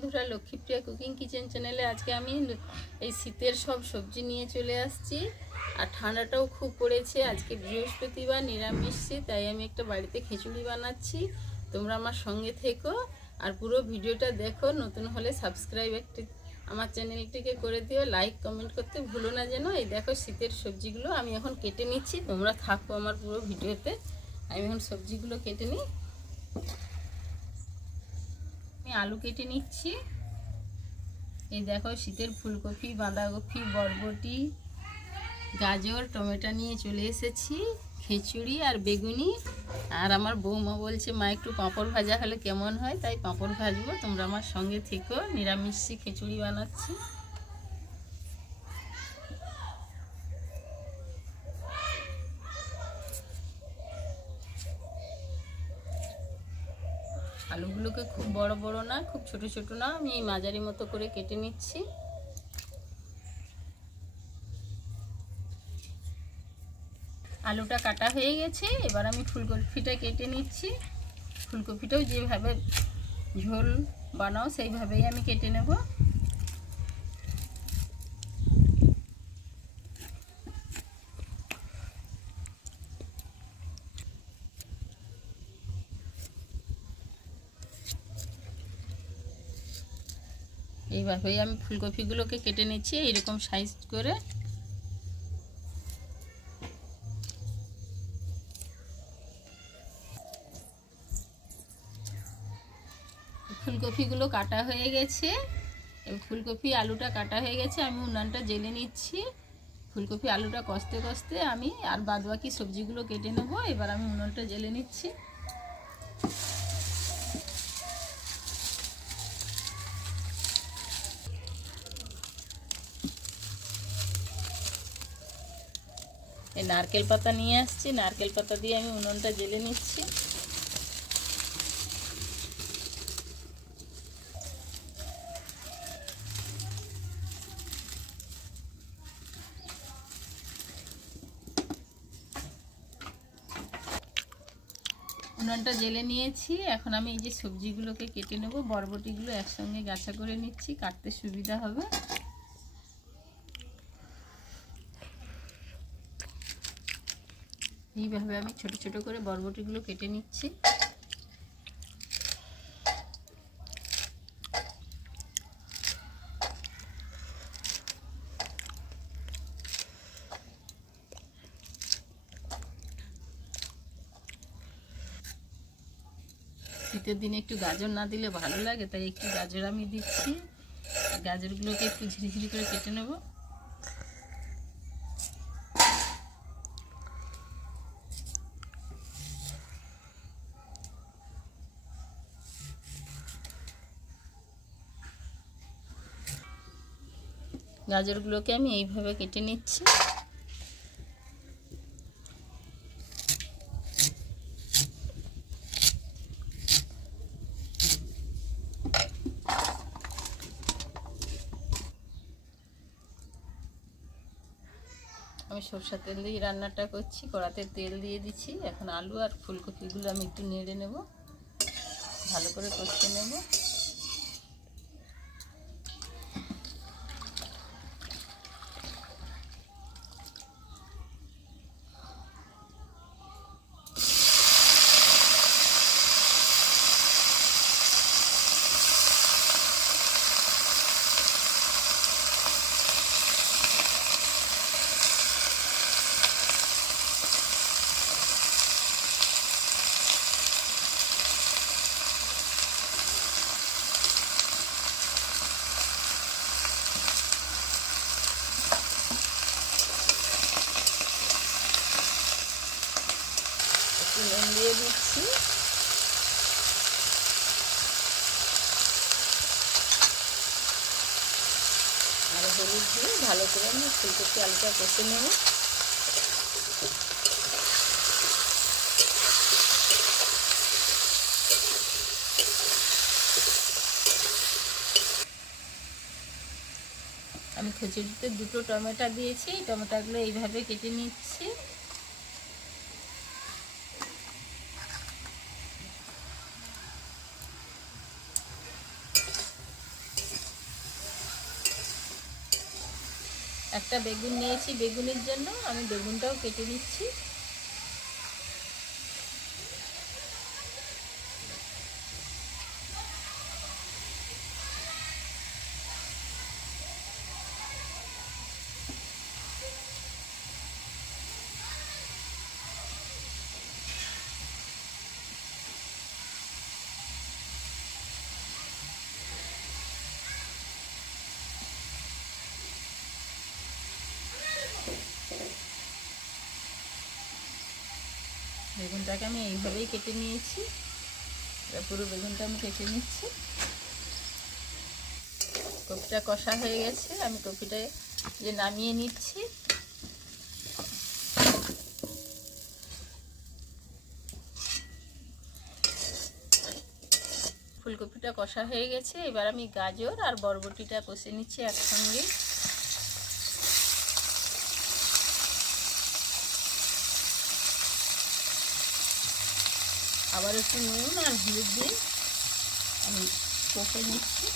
বন্ধুরা, Lakshmipriya cooking kitchen চ্যানেলে আজকে আমি এই শীতের সব সবজি নিয়ে চলে আসছি। আর ঠান্ডাটাও খুব পড়েছে। আজকে বৃহস্পতিবার, নিরামিষ, তাই আমি একটা বাড়িতে খিচুড়ি বানাচ্ছি। তোমরা আমার সঙ্গে থেকো আর পুরো ভিডিওটা দেখো। নতুন হলে সাবস্ক্রাইব একটি আমার চ্যানেলটিকে করে দিও, লাইক কমেন্ট করতে ভুলো না যেন। এই দেখো শীতের সবজিগুলো আমি এখন কেটে নিচ্ছি, তোমরা থাকো আমার পুরো ভিডিওতে। আমি এখন সবজিগুলো কেটে নিই। আমি আলু কেটে নিচ্ছি। এই দেখো শীতের ফুলকপি, বাঁধাকপি, বরবটি, গাজর, টমেটো নিয়ে চলে এসেছি। খিচুড়ি আর বেগুনি। আর আমার বৌমা বলছে মা একটু পাঁপড় ভাজা হলে কেমন হয়, তাই পাঁপড় ভাজবো। তোমরা আমার সঙ্গে থেকো। নিরামিষি খিচুড়ি বানাচ্ছি। আলুগুলোকে খুব বড় বড় না, খুব ছোট ছোট না, আমি এই মাঝারি মতো করে কেটে নিচ্ছি। আলুটা কাটা হয়ে গেছে, এবার আমি ফুলকপিটা কেটে নিচ্ছি। ফুলকপিটাও যেভাবে ঝোল বানাও সেইভাবেই আমি কেটে নেব। এইভাবেই আমি ফুলকপিগুলোকে কেটে নিচ্ছি এইরকম সাইজ করে। ফুলকপিগুলো কাটা হয়ে গেছে। ফুলকপি আলুটা কাটা হয়ে গেছে, আমি উনানটা জ্বেলে নিচ্ছি। ফুলকপি আলুটা কষতে কষতে আমি আর বাদবাকি সবজিগুলো কেটে নেব। এবার আমি উনানটা জ্বেলে নিচ্ছি। এই নারকেল পাতা নিয়ে আসছি, নারকেল পাতা দিয়ে আমি উনুনটা জ্বেলে নিচ্ছি। উনুনটা জ্বেলে নিয়েছি। এখন আমি এই যে সবজিগুলোকে কেটে নেব। বরবটিগুলো একসঙ্গে গাছা করে নিচ্ছি, কাটতে সুবিধা হবে। এইভাবে আমি ছোট ছোট করে বরবটিগুলো কেটে নিচ্ছি। শীতের দিনে একটু গাজর না দিলে ভালো লাগে, তাই একটু গাজর আমি দিচ্ছি। গাজরগুলোকে একটু ঝিরিঝিরি করে কেটে নেব। গাজরগুলোকে আমি এইভাবে কেটে নিচ্ছি। আমি সরষের তেল দিয়ে রান্নাটা করছি, কড়াতে তেল দিয়ে দিচ্ছি। এখন আলু আর ফুলকপিগুলো আমি একটু নেড়ে নেব, ভালো করে কষতে নেব। একটু নুন দিয়ে দিচ্ছি। আর হলুদ দিয়ে ভালো করে আমি ফুলকপি আলুটা কষে নেব। আমি খিচুড়িতে দুটো টমেটো দিয়েছি, টমেটোগুলো এইভাবে কেটে নিচ্ছি। একটা বেগুন নিয়েছি, বেগুনের জন্য আমি বেগুনটাও কেটে নিচ্ছি। বেগুনটাকে আমি এইভাবেই কেটে নিয়েছি, পুরো বেগুনটা আমি কেটে নিচ্ছি। কপিটা কষা হয়ে গেছে, আমি কপিটা যে নামিয়ে নিচ্ছি। ফুলকপিটা কষা হয়ে গেছে, এবার আমি গাজর আর বরবটিটা কষে নিচ্ছি একসঙ্গে। আবার একটু নুন আর হলুদ দিয়ে আমি কষে নিচ্ছি।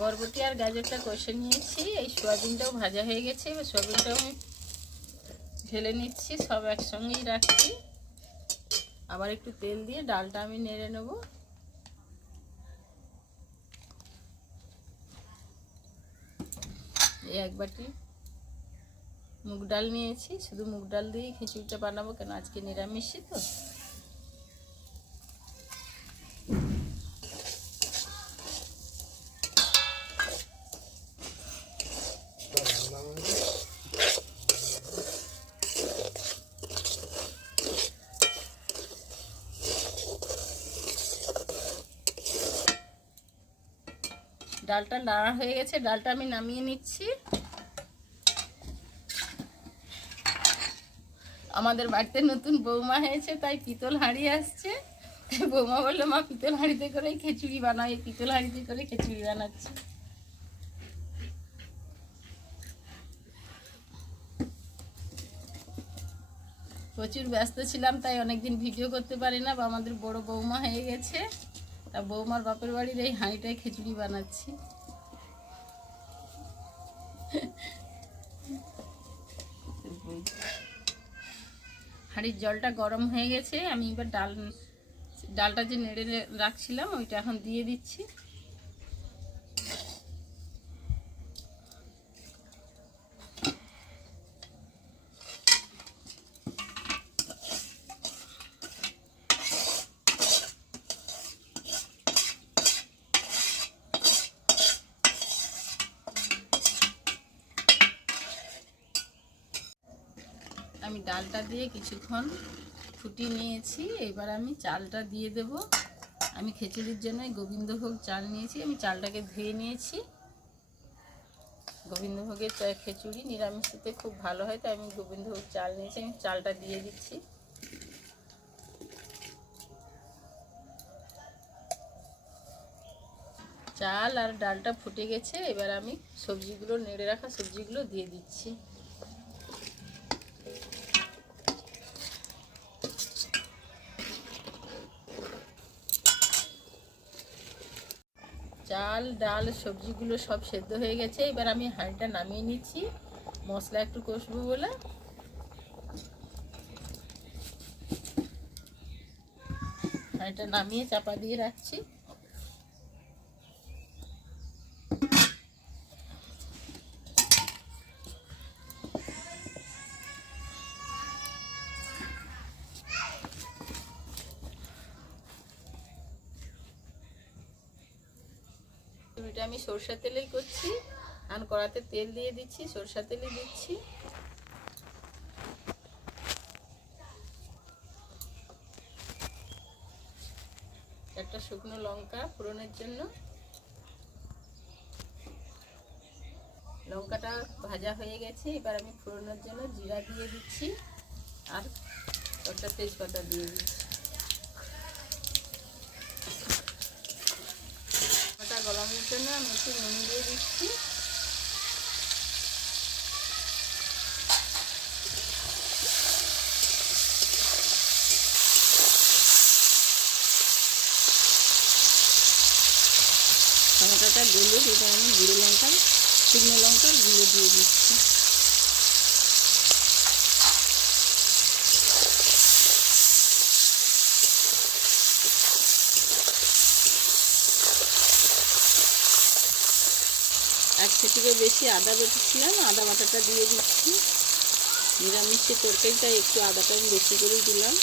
বরবটি আর গাজরটা কষে নিয়েছি, এই সয়াবিনটাও ভাজা হয়ে গেছে। এবার সয়াবিনটাও আমি ঢেলে নিচ্ছি, সব একসঙ্গেই রাখছি। আবার একটু তেল দিয়ে ডালটা আমি নেড়ে নেব। এই এক বাটি মুগ ডাল নিয়েছি, শুধু মুগ ডাল দিয়ে খিচুড়িটা বানাবো, কেন আজকে নিরামিষই তো। ডালটা নাড়া হয়ে গেছে, ডালটা আমি নামিয়ে নিচ্ছি। আমাদের বাড়িতে নতুন বৌমা হয়েছে, তাই পিতল হাঁড়ি আসছে। বৌমা বললো, মা পিতল হাঁড়িতে করে খিচুড়ি বানাও। এই পিতল হাঁড়িতে করে খিচুড়ি বানাচ্ছি। প্রচুর ব্যস্ত ছিলাম, তাই অনেকদিন ভিডিও করতে পারি না। বা আমাদের বড় বৌমা হয়ে গেছে, তা বৌমার বাপের বাড়ির এই হাঁড়িটায় খিচুড়ি বানাচ্ছি। হাঁড়ির জলটা গরম হয়ে গেছে, আমি এবার ডালটা যে নেড়ে রাখছিলাম ওইটা এখন দিয়ে দিচ্ছি। আমি ডালটা দিয়ে কিছুক্ষণ ফুটিয়ে নিয়েছি, এবার আমি চালটা দিয়ে দেব। আমি খিচুড়ির জন্য গোবিন্দভোগ চাল নিয়েছি, আমি চালটাকে ধুয়ে নিয়েছি। গোবিন্দভোগের খিচুড়ি নিরামিষতে খুব ভালো হয়, তাই আমি গোবিন্দভোগ চাল নিয়েছি। আমি চালটা দিয়ে দিচ্ছি। চাল আর ডালটা ফুটে গেছে, এবার আমি সবজিগুলো নেড়ে রাখা সবজিগুলো দিয়ে দিচ্ছি। চাল ডাল সবজিগুলো সব সেদ্ধ হয়ে গেছে, এবার আমি হাঁড়িটা নামিয়ে নিচ্ছি, মশলা একটু কষবো বলে। হাঁড়িটা নামিয়ে চাপা দিয়ে রাখছি। এটা আমি সরষের তেলেই করছি, আর কড়াতে তেল দিয়ে দিচ্ছি, সরষের তেলই দিচ্ছি। একটা শুকনো লঙ্কা ফোড়নের জন্য। লঙ্কাটা ভাজা হয়ে গেছে, এবার আমি ফোড়নের জন্য জিরা দিয়ে দিচ্ছি আর একটা তেজপাতা দিয়ে দিচ্ছি। গরমের জন্য আমি একটু নুন দিয়ে দিচ্ছি। টমেটোটা গলে এবার আমি শুকনো লঙ্কার গুঁড়ো দিয়ে দিচ্ছি। এক চিটিকে বেশি আদা বেটেছিলাম, আদা বাটাটা দিয়ে দিচ্ছি। নিরামিষের তরকারিটা একটু আদাটা বেশি করেই দিলাম।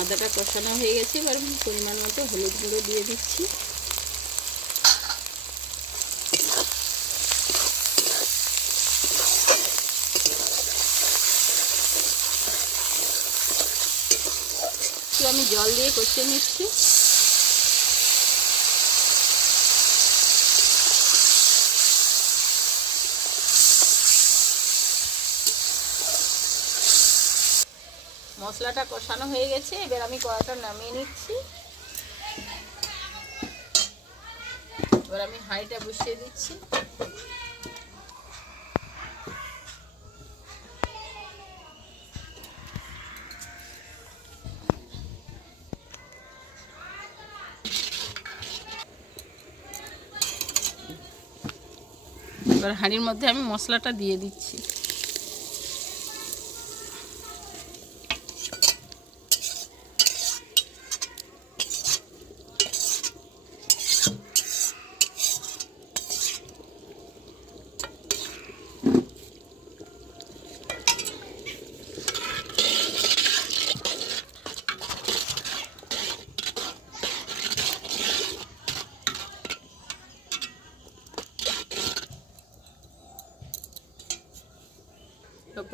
আদাটা কষানো হয়ে গেছে, এবার পরিমাণ মতো হলুদ গুঁড়ো দিয়ে দিচ্ছি। আমি জল দিয়ে কষিয়ে নিচ্ছি। মশলাটা কষানো হয়ে গেছে, এবার আমি কড়াটা নামিয়ে নিচ্ছি। এবার আমি হাঁড়িটা বসিয়ে দিচ্ছি। এবার হাঁড়ির মধ্যে আমি মশলাটা দিয়ে দিচ্ছি।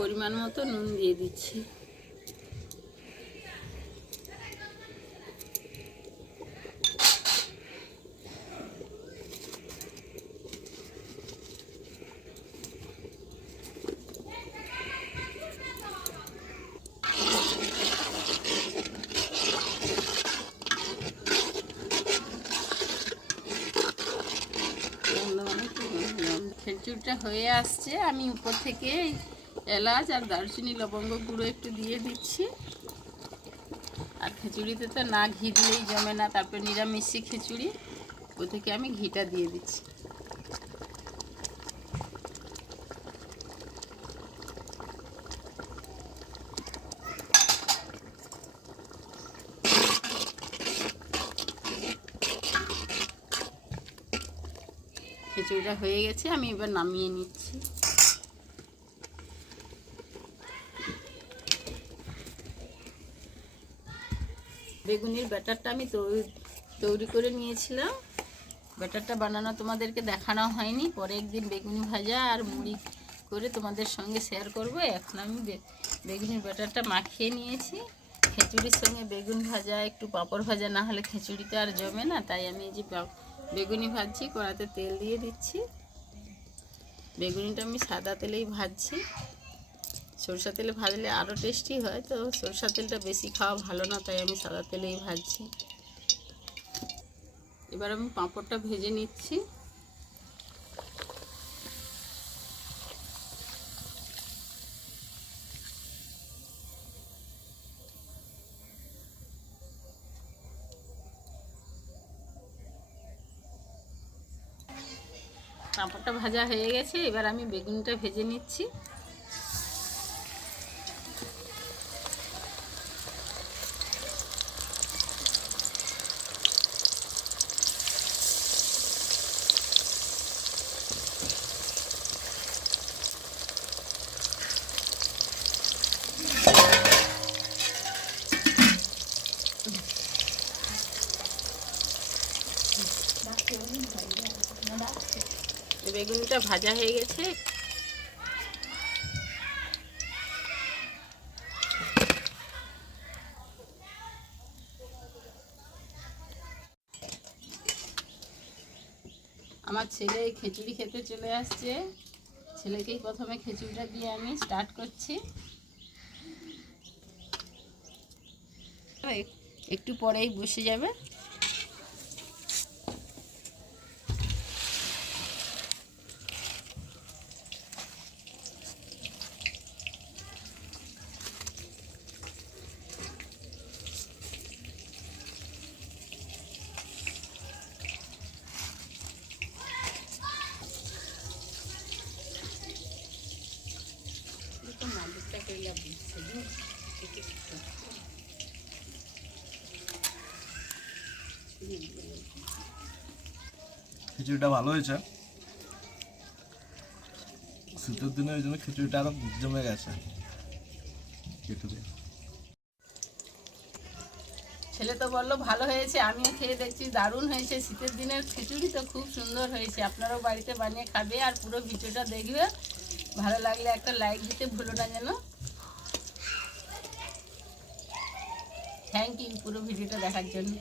পরিমাণ মতো নুন দিয়ে দিচ্ছি। খিচুড়িটা হয়ে আসছে, আমি উপর থেকে এলাচ আর দারচিনি লবঙ্গ গুঁড়ো একটু দিয়ে দিচ্ছি। আর খিচুড়িতে তো না ঘি দিলেই জমে না, তারপর নিরামিষি খিচুড়ি, ও থেকে আমি ঘিটা দিয়ে দিচ্ছি। খিচুড়িটা হয়ে গেছে, আমি এবার নামিয়ে নিচ্ছি। বেগুনির ব্যাটারটা আমি তৈরি করে নিয়েছিলাম। ব্যাটারটা বানানো তোমাদেরকে দেখানো হয়নি, পরে একদিন বেগুনি ভাজা আর মুড়ি করে তোমাদের সঙ্গে শেয়ার করব। এখন আমি বেগুনির ব্যাটারটা মাখিয়ে নিয়েছি। খিচুড়ির সঙ্গে বেগুন ভাজা, একটু পাঁপড় ভাজা না হলে খিচুড়িটা আর জমে না, তাই আমি এই যে বেগুনি ভাজছি, কড়াতে তেল দিয়ে দিচ্ছি। বেগুনিটা আমি সাদা তেলেই ভাজছি, সরষা তেলে ভাজলে আরও টেস্টি হয়, তো সরষা তেলটা বেশি খাওয়া ভালো না, তাই আমি সাদা তেলেই ভাজছি। এবার আমি পাঁপড়টা ভেজে নিচ্ছি। পাঁপড়টা ভাজা হয়ে গেছে, এবার আমি বেগুনটা ভেজে নিচ্ছি। বেগুনটা ভাজা হয়ে গেছে, আমার ছেলে খিচুড়ি খেতে চলে আসছে। ছেলেকেই প্রথমে খিচুড়িটা দিয়ে আমি স্টার্ট করছি। একটু পরেই বসে যাবে। খিচুড়িটা ভালো হয়েছে, শীতের দিনে ওই জন্য খিচুড়িটা আরো জমে গেছে। ছেলে তো বললো ভালো হয়েছে, আমিও খেয়ে দেখছি দারুণ হয়েছে। শীতের দিনের খিচুড়ি তো খুব সুন্দর হয়েছে। আপনারাও বাড়িতে বানিয়ে খাবে আর পুরো ভিডিওটা দেখবে। ভালো লাগলে একটা লাইক দিতে ভুলো না যেন। থ্যাংক ইউ পুরো ভিডিওটা দেখার জন্য।